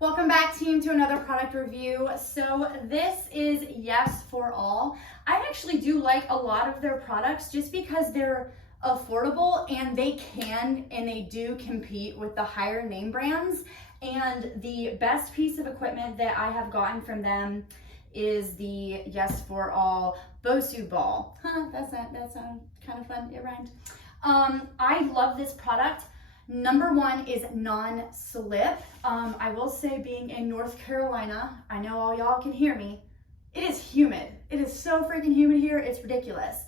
Welcome back, team, to another product review. So this is Yes for All. I actually do like a lot of their products just because they're affordable and they do compete with the higher name brands. And the best piece of equipment that I have gotten from them is the Yes for All Bosu Ball. That sounded kind of fun, it rhymed. I love this product. Number one is non-slip. I will say, being in North Carolina, I know all y'all can hear me, it is humid. It is so freaking humid here, it's ridiculous.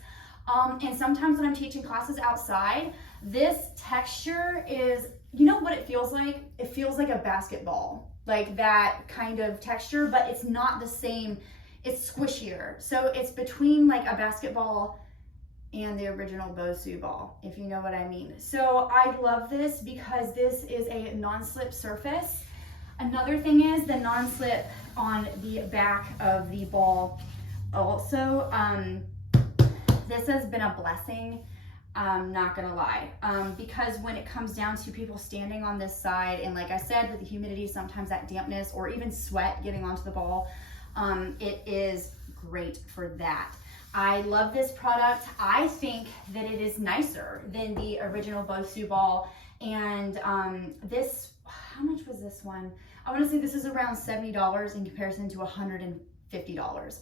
And sometimes when I'm teaching classes outside, this texture is, you know what it feels like? It feels like a basketball, like that kind of texture, but it's not the same, it's squishier. So it's between like a basketball and the original Bosu ball, if you know what I mean. So I love this because this is a non-slip surface. Another thing is the non-slip on the back of the ball also. This has been a blessing, not gonna lie, because when it comes down to people standing on this side, and like I said, with the humidity, sometimes that dampness or even sweat getting onto the ball, it is great for that. I love this product. I think that it is nicer than the original Bosu ball. And this, how much was this one? I want to say this is around $70 in comparison to $150.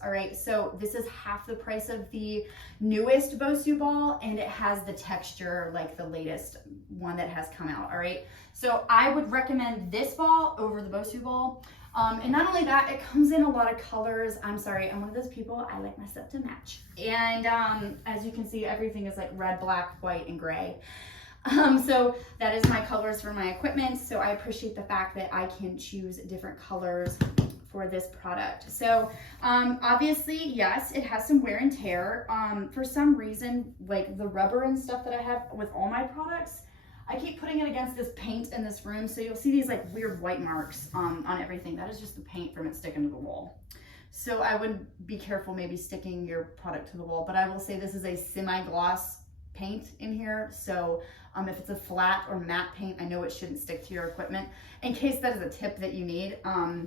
All right, so this is half the price of the newest Bosu ball, and it has the texture like the latest one that has come out. All right, so I would recommend this ball over the Bosu ball. And not only that, it comes in a lot of colors. I'm sorry, I'm one of those people, I like my stuff to match. And as you can see, everything is like red, black, white, and gray. So that is my colors for my equipment. So I appreciate the fact that I can choose different colors for this product. So obviously, yes, it has some wear and tear. For some reason, like the rubber and stuff that I have with all my products, I keep putting it against this paint in this room, so you'll see these like weird white marks on everything. That is just the paint from it sticking to the wall. So I would be careful maybe sticking your product to the wall, but I will say this is a semi-gloss paint in here. So if it's a flat or matte paint, I know it shouldn't stick to your equipment. In case that is a tip that you need, a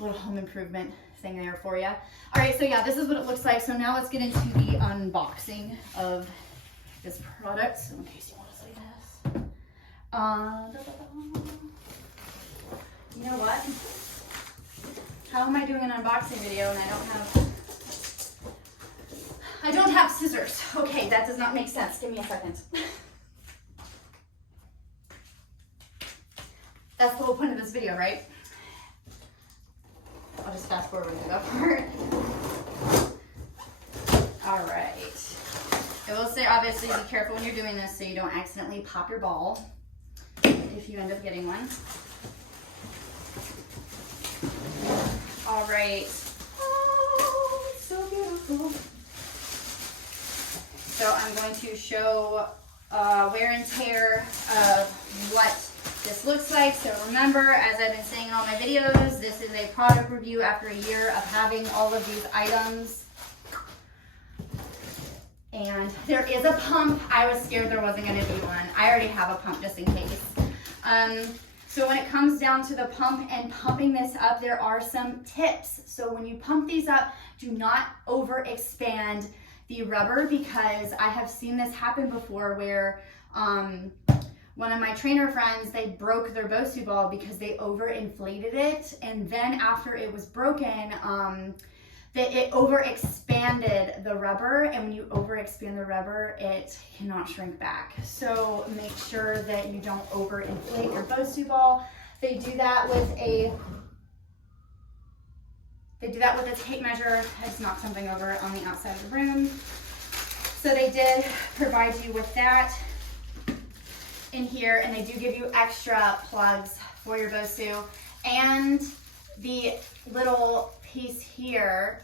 little home improvement thing there for you. All right, so yeah, this is what it looks like. So now let's get into the unboxing of this product. So in case you want to see this. You know what? How am I doing an unboxing video and I don't have scissors. Okay, that does not make sense. Give me a second. That's the whole point of this video, right? I'll just fast forward to that part. All right. I will say, obviously, be careful when you're doing this so you don't accidentally pop your ball if you end up getting one. All right. Oh, it's so beautiful. So I'm going to show wear and tear of what this looks like. So remember, as I've been saying in all my videos, this is a product review after a year of having all of these items. And there is a pump. I was scared there wasn't going to be one. I already have a pump just in case. So when it comes down to the pump and pumping this up, there are some tips. So when you pump these up, do not overexpand the rubber, because I have seen this happen before where one of my trainer friends, they broke their Bosu ball because they overinflated it. And then after it was broken, it overexpanded the rubber, and when you overexpand the rubber, it cannot shrink back. So make sure that you don't overinflate your Bosu ball. They do that with a tape measure. I just knocked something over on the outside of the room. So they did provide you with that in here, and they do give you extra plugs for your Bosu, and the little piece here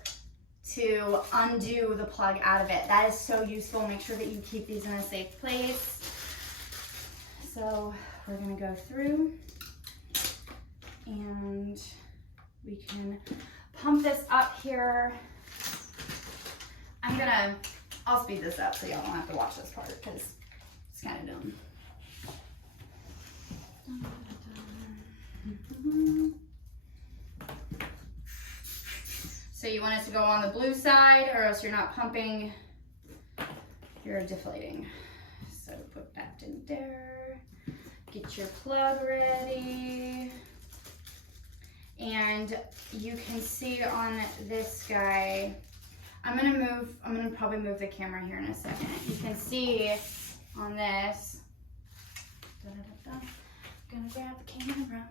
to undo the plug out of it. That is so useful. Make sure that you keep these in a safe place. So we're gonna go through and we can pump this up here. I'll speed this up so y'all don't have to watch this part because it's kind of dumb. So you want it to go on the blue side or else you're not pumping, you're deflating. So put that in there. Get your plug ready. And you can see on this guy, I'm gonna probably move the camera here in a second. You can see on this, gonna grab the camera.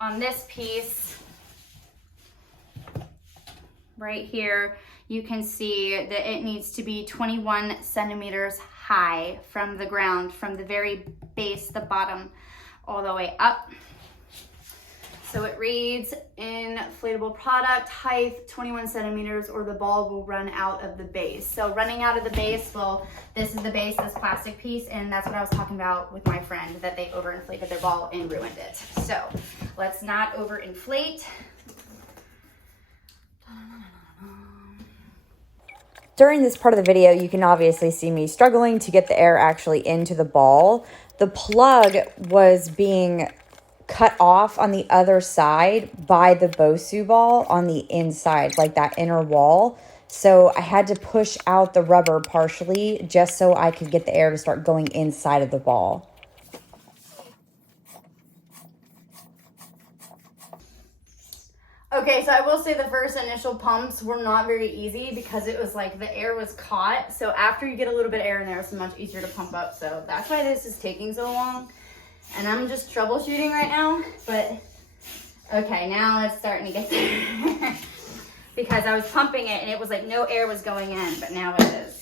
On this piece, right here, you can see that it needs to be 21 centimeters high from the ground, from the very base, the bottom, all the way up. So it reads, inflatable product, height 21 centimeters, or the ball will run out of the base. So running out of the base, well, this is the base, this plastic piece, and that's what I was talking about with my friend, that they overinflated their ball and ruined it. So let's not overinflate. During this part of the video, you can obviously see me struggling to get the air actually into the ball. The plug was being cut off on the other side by the Bosu ball on the inside, like that inner wall. So I had to push out the rubber partially just so I could get the air to start going inside of the ball. Okay, so I will say the first initial pumps were not very easy because it was like the air was caught. So after you get a little bit of air in there, it's much easier to pump up. So that's why this is taking so long. And I'm just troubleshooting right now. But okay, now it's starting to get there. Because I was pumping it and it was like no air was going in, but now it is.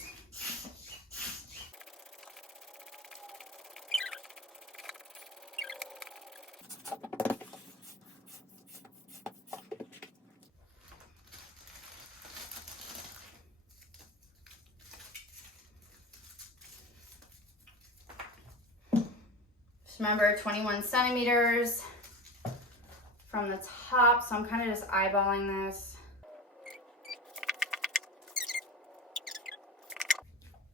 Remember, 21 centimeters from the top, so I'm kind of just eyeballing this.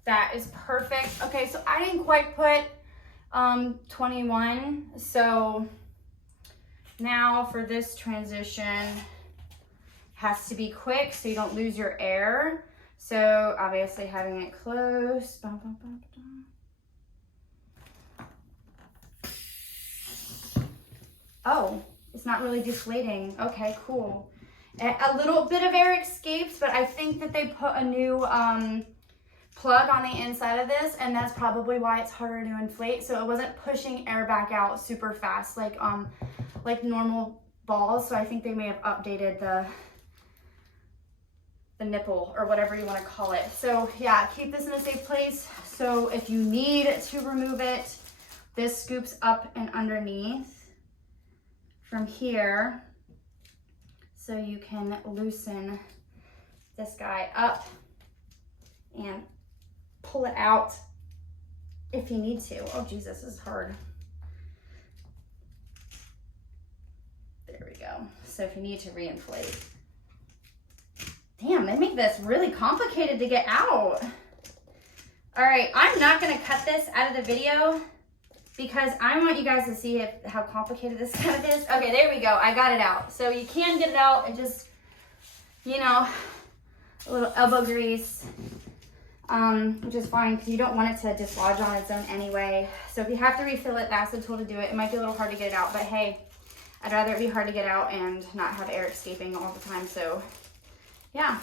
That is perfect. Okay, so I didn't quite put 21, so now for this transition, has to be quick so you don't lose your air. So obviously having it close. Oh, it's not really deflating. Okay, cool. A little bit of air escapes, but I think that they put a new plug on the inside of this, and that's probably why it's harder to inflate. So it wasn't pushing air back out super fast like normal balls. So I think they may have updated the nipple or whatever you want to call it. So yeah, keep this in a safe place. So if you need to remove it, this scoops up and underneath from here, so you can loosen this guy up and pull it out if you need to. Oh Jesus, this is hard. There we go. So if you need to reinflate. Damn, they make this really complicated to get out. All right, I'm not gonna cut this out of the video because I want you guys to see how complicated this kind of is. Okay, there we go. I got it out. So you can get it out and just, you know, a little elbow grease, which is fine because you don't want it to dislodge on its own anyway. So if you have to refill it, that's the tool to do it. It might be a little hard to get it out, but hey, I'd rather it be hard to get out and not have air escaping all the time. So yeah,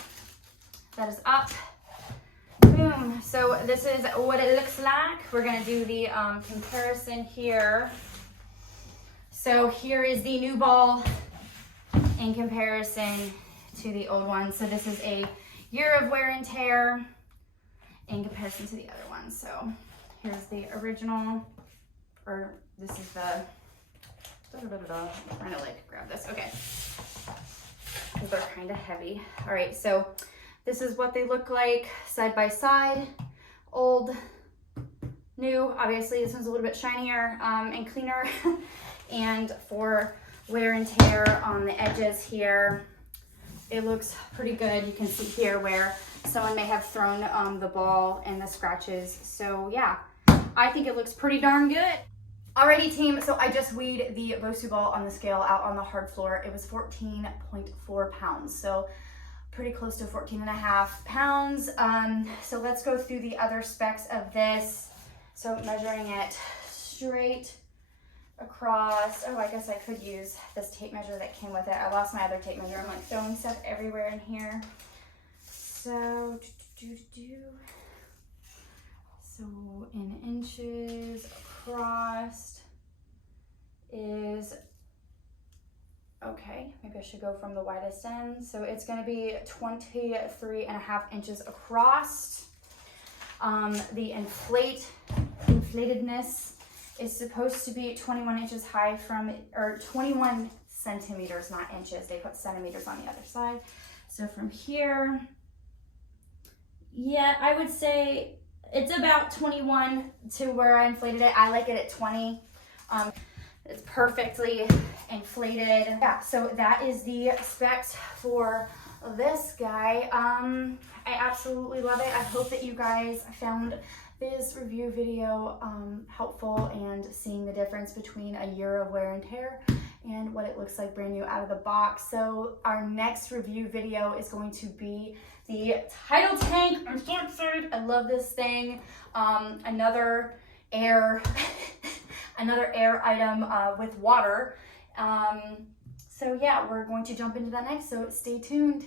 that is up. Boom. So this is what it looks like. We're gonna do the comparison here. So here is the new ball in comparison to the old one. So this is a year of wear and tear in comparison to the other one. So here's the original, or this is the, I'm trying to like grab this, okay. Because they're kind of heavy. All right, so this is what they look like side by side. Old, new. Obviously, this one's a little bit shinier and cleaner. And for wear and tear on the edges here, it looks pretty good. You can see here where someone may have thrown the ball and the scratches. So yeah, I think it looks pretty darn good. Alrighty team, so I just weighed the Bosu Ball on the scale out on the hard floor. It was 14.4 pounds, so pretty close to 14.5 pounds. So let's go through the other specs of this. So measuring it straight across. Oh, I guess I could use this tape measure that came with it. I lost my other tape measure. I'm like throwing stuff everywhere in here. So, so in inches across is, okay, maybe I should go from the widest end. So it's gonna be 23.5 inches across. The inflatedness is supposed to be 21 inches high from, or 21 centimeters, not inches. They put centimeters on the other side. So from here, yeah, I would say it's about 21 to where I inflated it. I like it at 20. It's perfectly inflated. Yeah, so that is the specs for this guy. I absolutely love it. I hope that you guys found this review video helpful and seeing the difference between a year of wear and tear and what it looks like brand new out of the box. So our next review video is going to be the Tidal Tank. I'm so excited. I love this thing. Another air item with water. So yeah, we're going to jump into that next, so stay tuned.